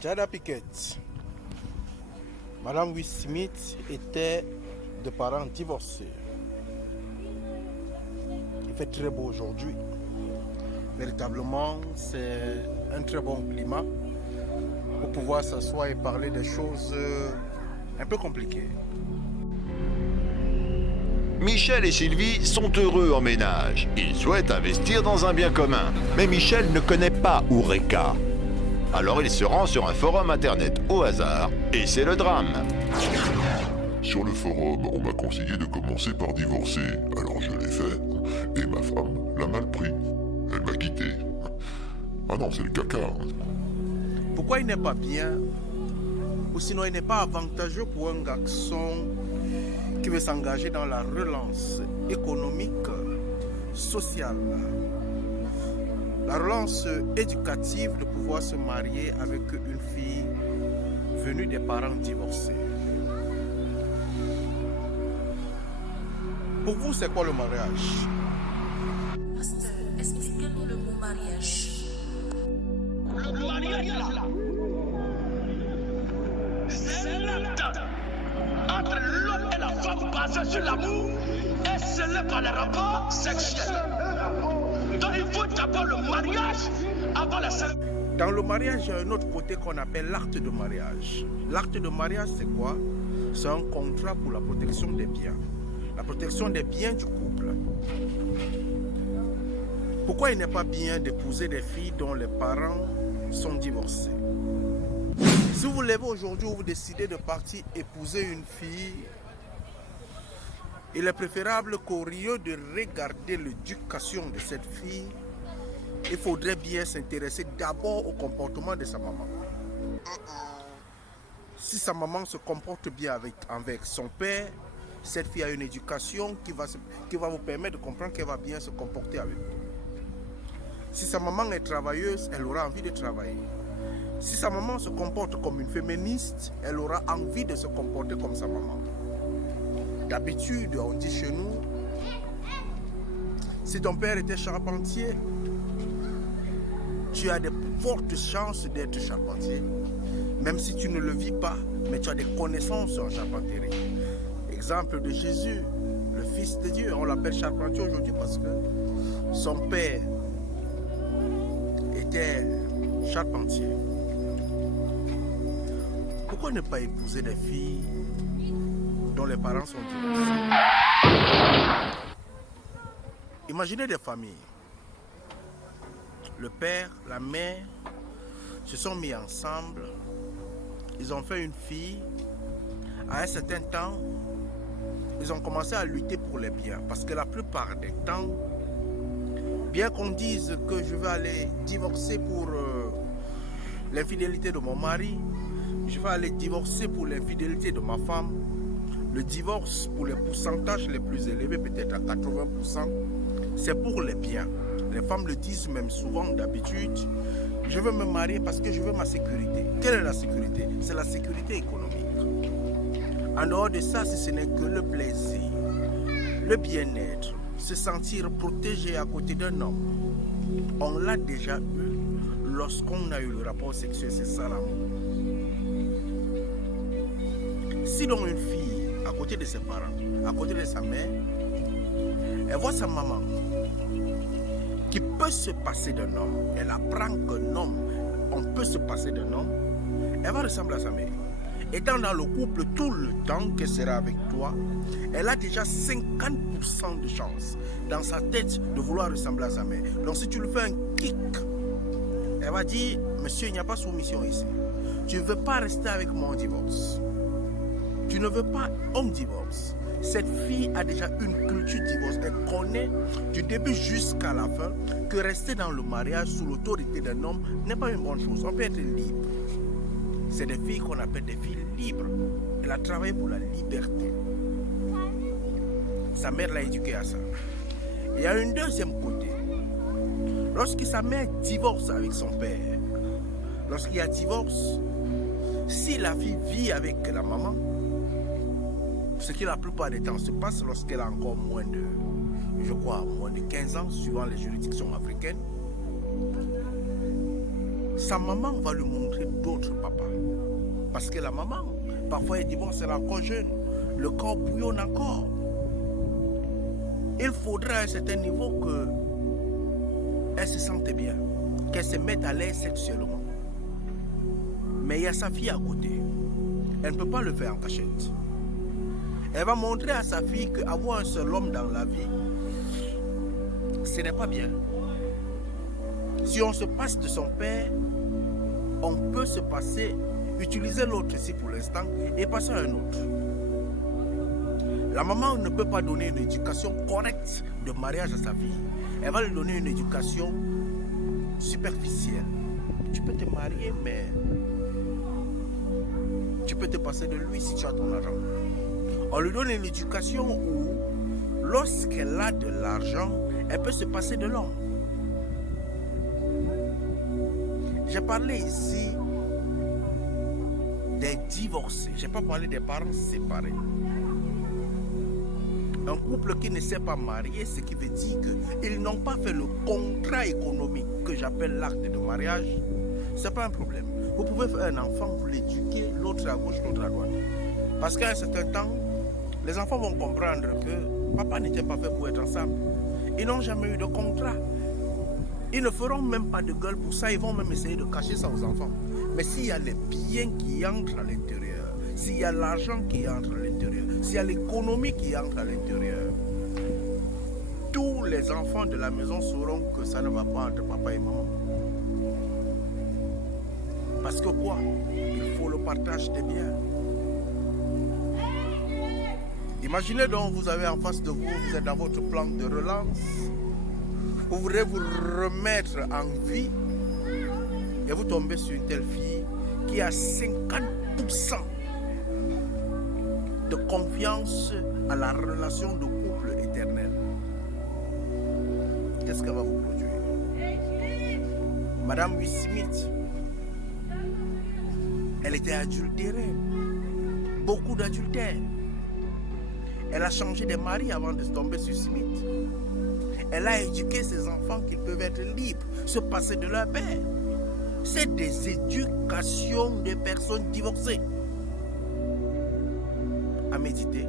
Jada Pickett. Madame Will Smith était de parents divorcés. Il fait très beau aujourd'hui. Véritablement, c'est un très bon climat pour pouvoir s'asseoir et parler des choses un peu compliquées. Michel et Sylvie sont heureux en ménage. Ils souhaitent investir dans un bien commun. Mais Michel ne connaît pas Oureka. Alors il se rend sur un forum internet au hasard et c'est le drame. Sur le forum, on m'a conseillé de commencer par divorcer. Alors je l'ai fait. Et ma femme l'a mal pris. Elle m'a quitté. Ah non, c'est le caca. Pourquoi il n'est pas bien, ou sinon il n'est pas avantageux pour un garçon qui veut s'engager dans la relance économique, sociale, la relance éducative de pouvoir se marier avec une fille venue des parents divorcés. Pour vous, c'est quoi le mariage? Pasteur, expliquez-nous le mot mariage. Le mariage là, c'est l'acte entre l'homme et la femme basé sur l'amour et scellé par les rapports sexuels. Donc il faut d'abord le mariage avant la célébration. Dans le mariage, il y a un autre côté qu'on appelle l'acte de mariage. L'acte de mariage, c'est quoi? C'est un contrat pour la protection des biens. La protection des biens du couple. Pourquoi il n'est pas bien d'épouser des filles dont les parents sont divorcés? Si vous levez aujourd'hui, vous décidez de partir épouser une fille, il est préférable qu'au lieu de regarder l'éducation de cette fille, il faudrait bien s'intéresser d'abord au comportement de sa maman. Si sa maman se comporte bien avec son père, cette fille a une éducation qui va vous permettre de comprendre qu'elle va bien se comporter avec vous. Si sa maman est travailleuse, elle aura envie de travailler. Si sa maman se comporte comme une féministe, elle aura envie de se comporter comme sa maman. D'habitude, on dit chez nous, si ton père était charpentier, tu as de fortes chances d'être charpentier. Même si tu ne le vis pas, mais tu as des connaissances en charpenterie. Exemple de Jésus, le Fils de Dieu, on l'appelle charpentier aujourd'hui parce que son père était charpentier. Pourquoi ne pas épouser des filles dont les parents sont divorcés? Imaginez des familles. Le père, la mère se sont mis ensemble. Ils ont fait une fille. À un certain temps, ils ont commencé à lutter pour les biens. Parce que la plupart des temps, bien qu'on dise que je vais aller divorcer pour l'infidélité de mon mari, je vais aller divorcer pour l'infidélité de ma femme, le divorce pour les pourcentages les plus élevés, peut-être à 80%, c'est pour les biens. Les femmes le disent même souvent d'habitude, je veux me marier parce que je veux ma sécurité. Quelle est la sécurité? C'est la sécurité économique. En dehors de ça, si ce n'est que le plaisir, le bien-être, se sentir protégé à côté d'un homme, on l'a déjà eu lorsqu'on a eu le rapport sexuel, c'est ça l'amour. Si donc une fille, à côté de ses parents, à côté de sa mère, elle voit sa maman, qui peut se passer d'un homme, elle apprend qu'un homme, on peut se passer d'un homme, elle va ressembler à sa mère. Étant dans le couple tout le temps qu'elle sera avec toi, elle a déjà 50% de chance dans sa tête de vouloir ressembler à sa mère. Donc si tu lui fais un kick, elle va dire, monsieur, il n'y a pas de soumission ici. Tu ne veux pas rester avec moi en divorce. Tu ne veux pas, on divorce. Cette fille a déjà une culture divorce. Elle connaît du début jusqu'à la fin que rester dans le mariage sous l'autorité d'un homme n'est pas une bonne chose. On peut être libre. C'est des filles qu'on appelle des filles libres. Elle a travaillé pour la liberté. Sa mère l'a éduquée à ça. Il y a un deuxième côté. Lorsque sa mère divorce avec son père, lorsqu'il y a divorce, si la fille vit avec la maman, ce qui la plupart des temps se passe lorsqu'elle a encore moins de 15 ans, suivant les juridictions africaines, sa maman va lui montrer d'autres papas. Parce que la maman, parfois elle divorce, elle est encore jeune. Le corps bouillonne encore. Il faudra à un certain niveau qu'elle se sente bien, qu'elle se mette à l'aise sexuellement. Mais il y a sa fille à côté. Elle ne peut pas le faire en cachette. Elle va montrer à sa fille qu'avoir un seul homme dans la vie, ce n'est pas bien. Si on se passe de son père, on peut se passer, utiliser l'autre ici pour l'instant et passer à un autre. La maman ne peut pas donner une éducation correcte de mariage à sa fille. Elle va lui donner une éducation superficielle. Tu peux te marier, mais tu peux te passer de lui si tu as ton argent. On lui donne une éducation où, lorsqu'elle a de l'argent, elle peut se passer de l'homme. J'ai parlé ici des divorcés. Je n'ai pas parlé des parents séparés. Un couple qui ne s'est pas marié, ce qui veut dire qu'ils n'ont pas fait le contrat économique que j'appelle l'acte de mariage, ce n'est pas un problème. Vous pouvez faire un enfant, vous l'éduquer, l'autre à gauche, l'autre à droite. Parce qu'à un certain temps, les enfants vont comprendre que papa n'était pas fait pour être ensemble. Ils n'ont jamais eu de contrat. Ils ne feront même pas de gueule pour ça, ils vont même essayer de cacher ça aux enfants. Mais s'il y a les biens qui entrent à l'intérieur, s'il y a l'argent qui entre à l'intérieur, s'il y a l'économie qui entre à l'intérieur, tous les enfants de la maison sauront que ça ne va pas entre papa et maman. Parce que quoi? Il faut le partage des biens. Imaginez donc, vous avez en face de vous, vous êtes dans votre plan de relance, vous voudrez vous remettre en vie et vous tombez sur une telle fille qui a 50% de confiance à la relation de couple éternel. Qu'est-ce qu'elle va vous produire? Madame Will Smith, elle était adultérée, beaucoup d'adultères. Elle a changé de mari avant de tomber sur Smith. Elle a éduqué ses enfants qu'ils peuvent être libres, se passer de leur père. C'est des éducations de personnes divorcées. À méditer.